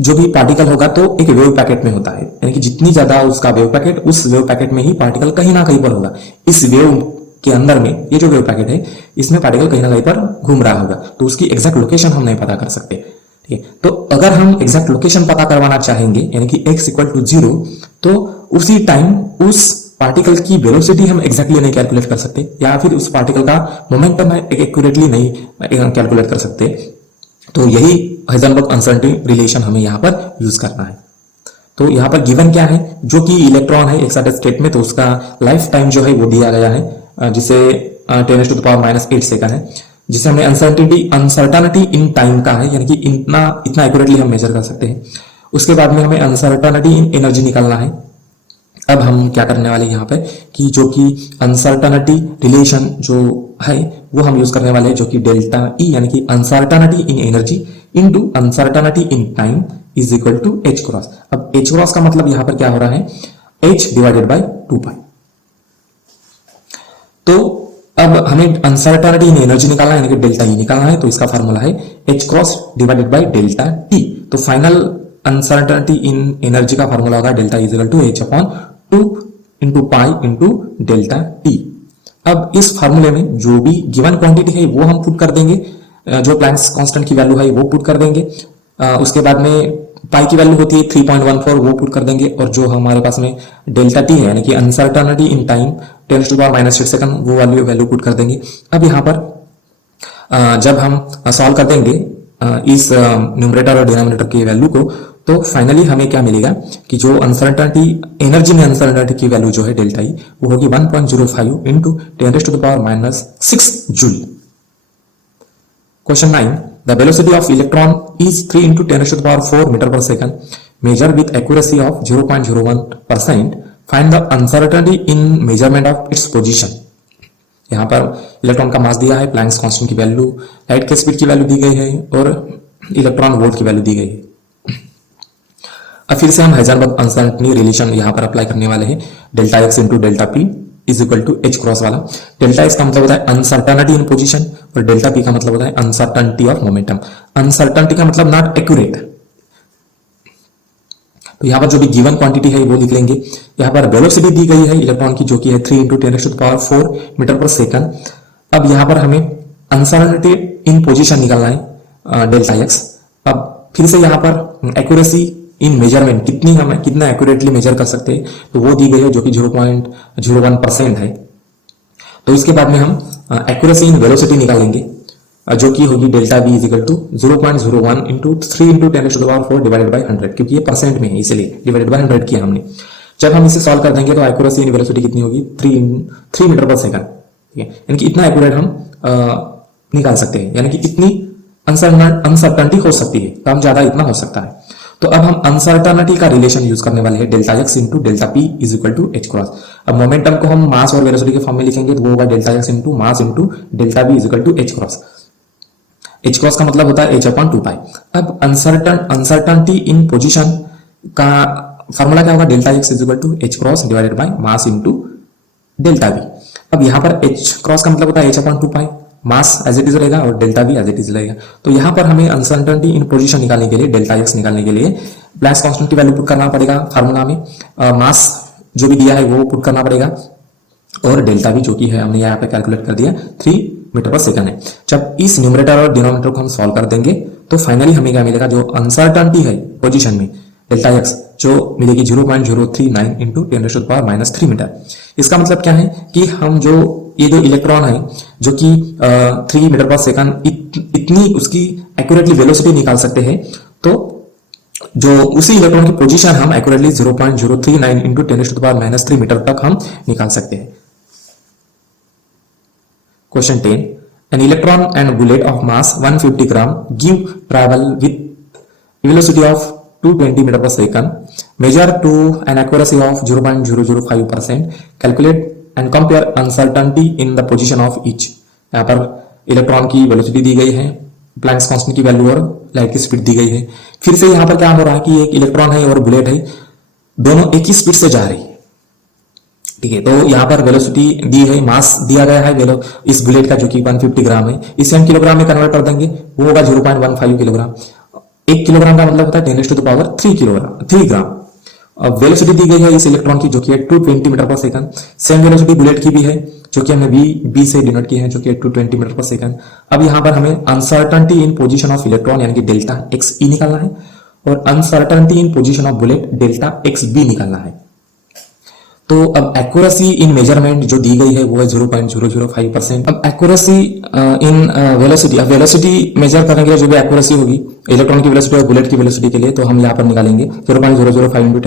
जो भी पार्टिकल होगा तो एक वेव पैकेट में होता है, यानी कि जितनी ज्यादा उसका वेव पैकेट, उस वेव पैकेट में ही पार्टिकल कहीं ना कहीं पर होगा। इस वेव के अंदर में ये जो वेव पैकेट है इसमें पार्टिकल कहीं ना कहीं पर घूम रहा होगा, तो उसकी एग्जैक्ट लोकेशन हम नहीं पता कर सकते। ठीक है, तो अगर हम एग्जैक्ट लोकेशन पता करवाना चाहेंगे यानी कि x = 0, तो उसी टाइम उस पार्टिकल की वेलोसिटी हम एग्जैक्टली नहीं कैलकुलेट कर सकते, या फिर उस पार्टिकल का मोमेंटम एक्यूरेटली नहीं कैलकुलेट कर सकते। तो यही हाइजेनबर्ग अनसर्टेनिटी रिलेशन हमें यहाँ पर यूज करना है। तो यहाँ पर गिवन क्या है, जो कि इलेक्ट्रॉन है एक्साइटेड स्टेट में, तो उसका लाइफ टाइम जो है वो दिया गया है, जिसे 10⁻⁸ सेकंड है, जिसे हमने अनसर्टेनिटी इन टाइम का है, यानी कि इतना एक्यूरेटली हम मेजर कर सकते हैं। उसके बाद में हमें अनसर्टेनिटी इन एनर्जी निकालना है। अब हम क्या करने वाले हैं यहाँ पे कि जो कि अनसर्टेनिटी रिलेशन जो है वो हम यूज करने वाले हैं, जो कि डेल्टा ई, यानी कि uncertainty in energy into uncertainty in time is equal to h×। अब h× का मतलब यहाँ पर क्या हो रहा है, h/2π। तो अब हमें अनसर्टेनिटी इन एनर्जी निकालना है, यानी कि डेल्टा ई निकालना है, तो इसका फॉर्मूला है h×/ΔT। तो फाइनल अनसर्टेनिटी इन एनर्जी का फॉर्मूला होगा delta is equal to h/2 × pi × ΔT। अब इस फार्मूले में जो भी गिवन क्वांटिटी है वो हम पुट कर देंगे, जो प्लैंक्स कांस्टेंट की वैल्यू है वो पुट कर देंगे। उसके बाद में पाई की वैल्यू होती है 3.14, वो पुट कर देंगे, और जो हमारे पास में डेल्टा टी है यानी कि अनसर्टेनिटी इन टाइम 10⁻⁻6 सेकंड, वो वाली वैल्यू पुट कर देंगे। अब यहाँ पर जब हम सॉल्व कर देंगे इस न्यूमरेटर और डिनोमिनेटर की वैल्यू को, तो फाइनली हमें क्या मिलेगा कि जो अनसर्टेनिटी एनर्जी में अनसर्टेनिटी की वैल्यू जो है डेल्टा ई वो होगी 1.05 × 10⁻⁻6 joule. Question 9, the velocity of electron is 3 × 10⁻⁴ metre पर second, measure with accuracy of 0.01%, find the uncertainty in measurement of its position. यहाँ पर इलेक्ट्रॉन का मास दिया है, प्लैंक्स कांस्टेंट की वैल्यू, लाइट के स्पीड की वैल्यू दी गई है और इलेक्ट्रॉन वोल्ट की वैल्यू दी गई है। अब फिर से हम हाइजेनबर्ग अनसर्टेनिटी रिलेशन यहाँ पर अप्लाई करने वाले हैं, delta x × delta p is equal to h× वाला। डेल्टा x का मतलब होता है अनसर्टेनिटी इन पोजीशन और डेल्टा p का मतलब होता है अनसर्टेनिटी ऑफ मोमेंटम। अनसर्टेनिटी का मतलब नॉट एक्यूरेट। तो यहाँ पर जो भी गिवन क्वांटिटी है वो लिख लेंगे। यहाँ पर वेलोसिटी दी गई है इलेक्ट्रॉन की, जो कि है 3 × 10⁻⁴ मीटर पर सेकंड। अब यहाँ पर हमें अनसर्टेनिटी इन पोजीशन निकालना है, डेल्टा x। अब फिर से यहाँ पर एक्यूरेसी इन मेजरमेंट कितना एक्यूरेटली मेजर कर सकते हैं, तो वो दी गई है जो कि 0.01% है। तो इसके बाद में हम एक्यूरेसी इन वेलोसिटी निकालेंगे, जो कि होगी delta v is equal to 0.01 into 3 into 10⁴ divided by 100, क्योंकि ये परसेंट में है इसलिए डिवाइडेड बाई 100 किया हमने। जब हम इसे सॉल्व कर देंगे तो एक्यूरेसी इन वेलोसिटी कितनी होगी, 3 मीटर पर सेकंड, ठीक है। यानी कि इतना एक्यूरेट हम निकाल सकते हैं, यानी कि इतनी अनसर्टनिटी हो सकती है, कम ज्यादा इतना हो सकता है। तो अब हम अनसर्टनिटी का रिलेशन यूज करने वाले हैं, delta x into delta p is equal to h cross. अब मोमेंटम को हम मास और वेलोसिटी के फॉर्म में लिखेंगे तो वो होगा delta x into mass into delta b is equal to h cross. H cross का मतलब होता है h/2π। अब अनसर्टनिटी इन पोजीशन का फॉर्मूला क्या होगा, delta x is equal to h cross divided by mass into delta b. अब यहाँ पर एच क्रॉस का मतलब होता है h/2π, mass as it is रहेगा और delta b as it is रहेगा। तो यहाँ पर हमें अनसर्टनिटी इन पोजीशन निकालने के लिए, डेल्टा एक्स निकालने के लिए प्लैंक्स कांस्टेंट की वैल्यू पुट करना पड़ेगा फार्मूला में, मास जो भी दिया है वो पुट करना पड़ेगा, और डेल्टा बी जो कि है हमने यहाँ पे कैलकुलेट कर दिया 3 मीटर पर सेकंड है। जब इस न्यूमरेटर और डिनोमिनेटर को हम सॉल्व कर देंगे तो फाइनली हमें क्या मिलेगा, जो अनसर्टनिटी है पोजीशन में डेल्टा एक्स जो मिलेगी 0.039 इंटू 10⁻³ मीटर। इसका मतलब क्या है कि हम जो ये जो इलेक्ट्रॉन है जो कि 3 मीटर पर सेकंड इतनी उसकी एक्यूरेटली वेलोसिटी निकाल सकते हैं, तो जो उसी इलेक्ट्रॉन की पोजीशन हम एक्यूरेटली 0.039 इंटू 10⁻³ मीटर तक हम निकाल सकते हैं। Question 10. An electron and bullet of mass 150 gram give travel with velocity of 220 meter per second. Measure to an accuracy of 0.005%. Calculate and compare uncertainty in the position of each. यहाँ पर electron की velocity दी गई है, Planck's constant की value और light की speed दी गई है। फिर से यहाँ पर क्या हो रहा है कि एक इलेक्ट्रॉन है और बुलेट है, दोनों एक ही स्पीड से जा रही है, ठीक है। तो यहाँ पर वेलोसिटी दी है, मास दिया गया है इस बुलेट का जो कि 150 ग्राम है, इसे हम किलोग्राम में कन्वर्ट कर देंगे, वो होगा 0.15 किलोग्राम। 1 किलोग्राम का मतलब होता है 10⁻³ ग्राम। अब वेलोसिटी दी गई है इस इलेक्ट्रॉन की जो कि 220 मीटर पर सेकंड। सेम वेलोसिटी बुलेट की भी है जो कि हमने बी से डिनोट की है, जो कि 220 मीटर पर सेकंड। अब यहाँ पर हमें uncertainty in position of electron यानी कि डेल्टा एक्स ई निकालना है, और uncertainty in position of bullet delta x b निकालना है। तो अब एक्यूरेसी इन मेजरमेंट जो दी गई है वो है 0.005%। अब एक्यूरेसी इन वेलोसिटी, अब वेलोसिटी मेजर करने के लिए जो भी एक्यूरेसी होगी इलेक्ट्रॉन की वेलोसिटी और बुलेट की वेलोसिटी के लिए, तो हम यहाँ पर निकालेंगे 0.005 इंटू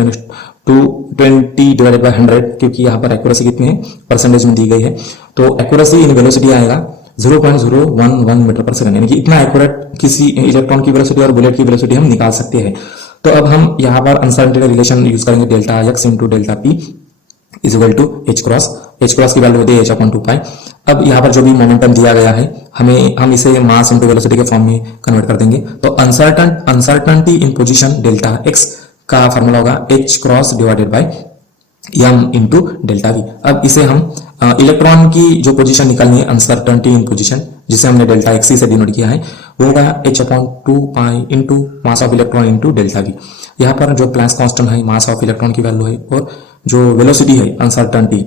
10⁻20 डिवाइडेड बाय 100, क्योंकि यहाँ पर एक्यूरेसी कितनी है परसेंटेज में दी गई है। तो एक्यूरेसी इन वेलोसिटी आएगा 0.011 मीटर पर सेकंड, यानी कि इतना एक्यूरेट किसी इलेक्ट्रॉन की वेलोसिटी और बुलेट की वेलोसिटी हम निकाल सकते हैं। तो अब हम यहाँ पर अनसर्टेनिटी का रिलेशन यूज करेंगे, delta x into delta p is equal to h cross. H cross की वैल्यू होती है h/2π। अब यहाँ पर जो भी मोमेंटम दिया गया है हम इसे मास इंटू वेलोसिटी के फॉर्म में कन्वर्ट कर देंगे। तो uncertainty in position delta x का फॉर्मूला होगा h cross divided bye m into delta we. अब इसे हम इलेक्ट्रॉन की जो पोजीशन निकालनी है अनसर्टनिटी इन पोजीशन, जिसे हमने डेल्टा एक्स से डिनोट किया है, वो होगा h/2π into mass of electron into delta we. यहाँ पर जो प्लैंक्स कांस्टेंट है मास ऑफ इलेक्ट्रॉन की वैल्यू है, और जो वेलोसिटी है अनसर्टनिटी,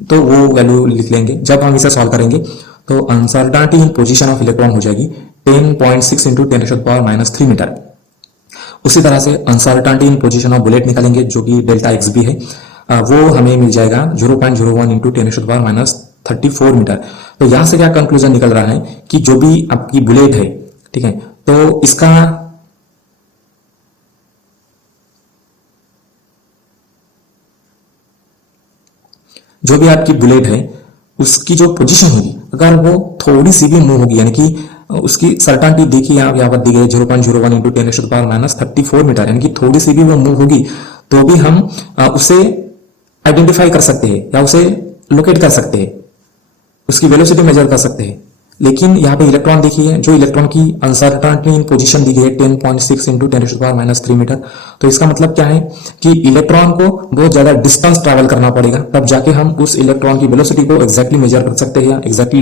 तो वो वैल्यू लिख लेंगे। जब हम इसे सॉल्व करेंगे तो uncertainty in position of electron हो जाएगी 10.6 इंटू 10⁻³ मीटर। उसी तरह से uncertainty in position of bullet निकालेंगे जो कि डेल्टा एक्स भी है, वो हमें मिल जाएगा 0.01 इंटू 10⁻34 मीटर। तो यहां से क्या कंक्लूजन निकल रहा है कि जो भी आपकी बुलेट है, ठीक है, तो इसका जो भी आपकी बुलेट है उसकी जो पोजीशन होगी, अगर वो थोड़ी सी भी मूव होगी, यानी कि उसकी सर्टेनिटी देखिए आप यहाँ पर दी गई 0.01 इंटू 10⁻34 मीटर, यानी कि थोड़ी सी भी वो मूव होगी तो भी हम उसे आइडेंटिफाई कर सकते हैं या उसे लोकेट कर सकते हैं, उसकी वेलोसिटी मेजर कर सकते हैं। लेकिन यहाँ पे इलेक्ट्रॉन देखिए, जो इलेक्ट्रॉन की अनसर्टेनिटी इन पोजीशन दी गई है 10.6 इंटू 10⁻³ मीटर। तो इसका मतलब क्या है कि इलेक्ट्रॉन को बहुत ज्यादा डिस्टेंस ट्रैवल करना पड़ेगा, तब जाके हम उस इलेक्ट्रॉन की वेलोसिटी को एग्जैक्टली मेजर कर सकते हैं या एग्जैक्टली